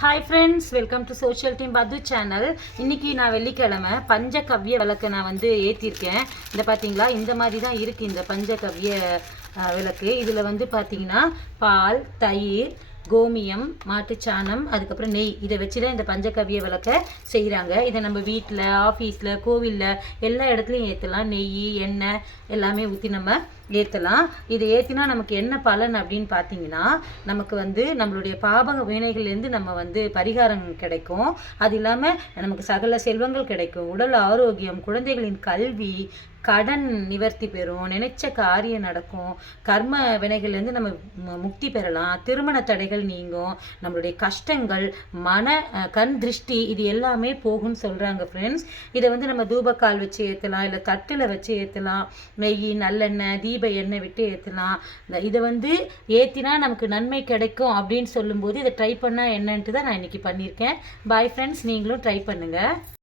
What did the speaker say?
Hi friends welcome to social team பது channel இன்றைக்கி நான் வெள்ளிக்கிழமை பஞ்சகவ்ய விளக்கு நான் வந்து ஏற்றிருக்கேன் இந்த பார்த்தீங்களா? இந்த மாதிரி தான் இருக்குது இந்த பஞ்சகவ்ய விளக்கு. இதில் வந்து பார்த்தீங்கன்னா பால் தயிர் கோமியம் மாட்டுச்சாணம் அதுக்கப்புறம் நெய். இதை வச்சு தான் இந்த பஞ்சகவ்ய விளக்க செய்கிறாங்க இதை நம்ம வீட்டில் ஆஃபீஸில் கோவிலில் எல்லா இடத்துலையும் ஏற்றலாம் நெய் எண்ணெய் எல்லாமே ஊற்றி நம்ம ஏற்றலாம் இதை ஏற்றினா நமக்கு என்ன பலன் அப்படின்னு பார்த்தீங்கன்னா நமக்கு வந்து நம்மளுடைய பாப வினைகள்லேருந்து நம்ம வந்து பரிகாரம் கிடைக்கும். அது இல்லாமல் நமக்கு சகல செல்வங்கள் கிடைக்கும். உடல் ஆரோக்கியம் குழந்தைகளின் கல்வி கடன் நிவர்த்தி பெறும் நினைச்ச காரியம் நடக்கும் கர்ம வினைகள்லேருந்து நம்ம முக்தி பெறலாம் திருமண தடைகள் நீங்கும் நம்மளுடைய கஷ்டங்கள் மன கண் திருஷ்டி இது எல்லாமே போகும்னு சொல்கிறாங்க ஃப்ரெண்ட்ஸ் இதை வந்து நம்ம தூபக்கால் வச்சு ஏற்றலாம் இல்லை தட்டில் வச்சு ஏற்றலாம் நெய் நல்லெண்ணெய் தீப எண்ணெய் விட்டு ஏற்றலாம் இதை வந்து ஏற்றினா நமக்கு நன்மை கிடைக்கும் அப்படின்னு சொல்லும்போது இதை ட்ரை பண்ணால் என்னன்ட்டு தான் நான் இன்னைக்கு பண்ணியிருக்கேன். பாய் ஃப்ரெண்ட்ஸ் நீங்களும் ட்ரை பண்ணுங்கள்